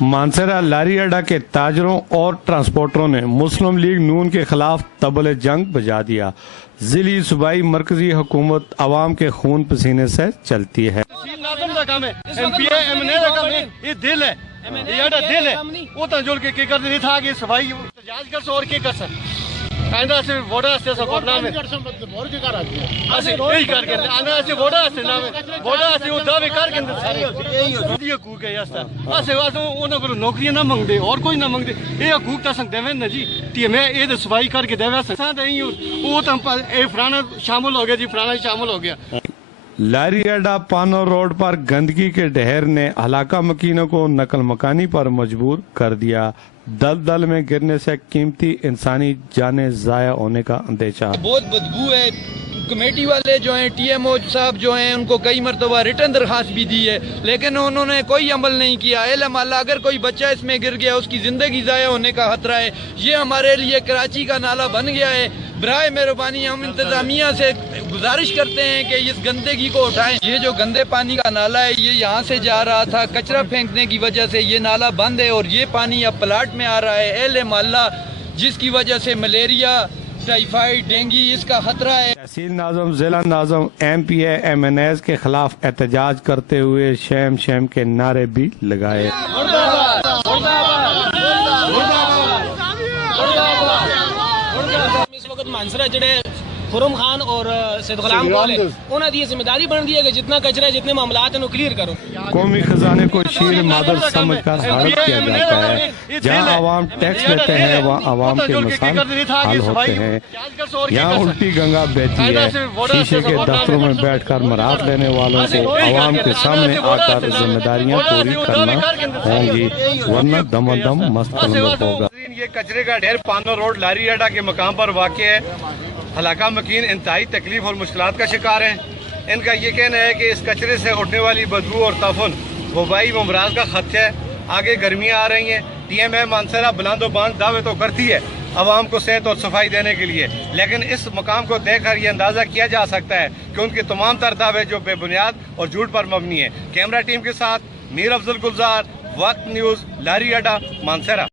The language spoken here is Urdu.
مانسہرہ لاری اڈا کے تاجروں اور ٹرانسپورٹروں نے مسلم لیگ نون کے خلاف طبل جنگ بجا دیا۔ ضلعی صوبائی مرکزی حکومت عوام کے خون پسینے سے چلتی ہے۔ ناظم کا کام ہے، M P A M N A کا کام ہے، یہ دل ہے، یہ اڈا دل ہے۔ وہ تنجول کے کر نہیں تھا کہ صفائی احتجاج کر سو اور کیا کر سکتے آئندہ سے ووٹر سے سپورٹ نام ہے ایسے یہی کر کے آنا سے ووٹر سے نام ہے ووٹر سے وہ دعوے کر کے سارے یہ حقوق ہے یاستا ایسے انہوں کو نوکریاں نہ منگ دے اور کوئی نہ منگ دے یہ حقوق تا سنگ دیویں نا جی تی میں یہ صفائی کر کے دیویں ساتھ نہیں وہ تو فلانا شامل ہو گیا جی فلانا شامل ہو گیا۔ لاری اڈا پانو روڈ پر گندگی کے ڈھیر نے علاقہ مکینوں کو نقل مکانی پر مجبور کر دیا۔ دلدل میں گرنے سے قیمتی انسانی جانیں ضائع ہونے کا اندیشہ۔ بہت بدبو ہے۔ کمیٹی والے جو ہیں ٹی ایم او صاحب جو ہیں ان کو کئی مرتبہ ریٹرن درخواست بھی دی ہے لیکن انہوں نے کوئی عمل نہیں کیا۔ علم اللہ اگر کوئی بچہ اس میں گر گیا اس کی زندگی ضائع ہونے کا خطرہ ہے۔ یہ ہمارے لیے کراچی کا نالہ بن گیا ہے۔ برائے مہربانی ہم انتظامیہ سے گزارش کرتے ہیں کہ اس گندگی کو اٹھائیں۔ یہ جو گندے پانی کا نالہ ہے یہ یہاں سے جا رہا تھا، کچرا پھینکنے کی وجہ سے یہ نالہ بند ہے اور یہ پانی اب پلاٹ میں آ رہا ہے۔ علم اللہ جس کی وجہ سے ملیریا، ٹائیفائڈ، ڈینگی اس کا خطرہ ہے۔ تحصیل ناظم، ضلع ناظم M P A M N As کے خلاف احتجاج کرتے ہوئے شیم شیم کے نعرے بھی لگائے۔ اس وقت مانسہرہ جڑے خرم خان اور سید غلام کول ہے انہوں نے یہ ذمہ داری بن دی ہے کہ جتنا کچرا جتنے معاملات ہیں وہ کلیئر کرو۔ قومی خزانے کو شیر مادر سمجھ کر حرب کیا جاتا ہے۔ جہاں عوام ٹیکس دیتے ہیں وہاں عوام کے مسائل حل ہوتے ہیں۔ یہاں الٹی گنگا بہتی ہے۔ شیشے کے دفتروں میں بیٹھ کر مراد لینے والوں کو عوام کے سامنے آ کر ذمہ داریاں پوری کرنا ہوں گی ورنہ دم دم مست قلم ہوگا۔ یہ کچرے کا ڈھیر پانو روڈ لاری اڈا کے مقام پر واقع ہے۔ علاقہ مکین انتہائی تکلیف اور مشکلات کا شکار ہیں۔ ان کا یہ کہنا ہے کہ اس کچرے سے اٹھنے والی بدبو اور تعفن وبائی امراض کا خدشہ ہے۔ آگے گرمیاں آ رہی ہیں۔ ٹی ایم اے مانسہرہ بلند و بانگ دعوے تو کرتی ہے عوام کو صحت اور صفائی دینے کے لیے، لیکن اس مقام کو دیکھ کر یہ اندازہ کیا جا سکتا ہے کہ ان کے تمام تر دعوے جو بے بنیاد اور جھوٹ پر مبنی ہیں۔ کیمرہ ٹیم کے ساتھ میر افضل گلزار، وقت نیوز، لاری اڈا، مانسہرہ۔